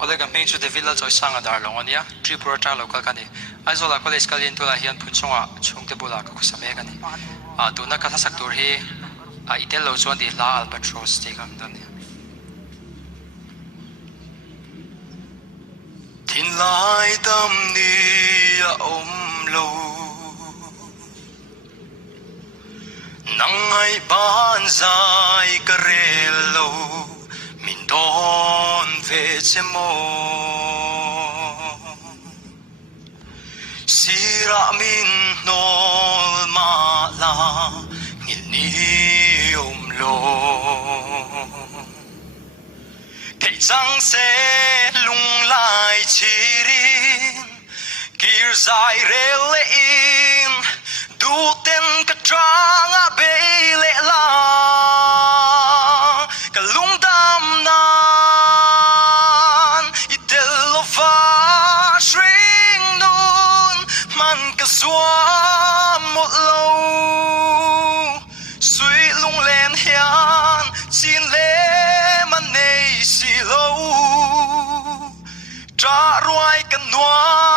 ole ka meng chu de villa choi sang adar long ania tripura tra local kani aizola college kalin tu la hian phunchonga chungte bula ka khusame kani a tu na ka thasak tur hi a itel lo chuan di la albatross ti kam dan tin lai tâm ni a om lo nang ai ban zai ka relo min don ve chemo sira min nol ma la ngil ni om lo thei chang se lung lai chirin kir zai rele in du ten ka trang a be le la ka lung dam nan itel lo va shring nun man ka zua mo lo sui lung len hian chin le man nei si lo tra ruai kan nuai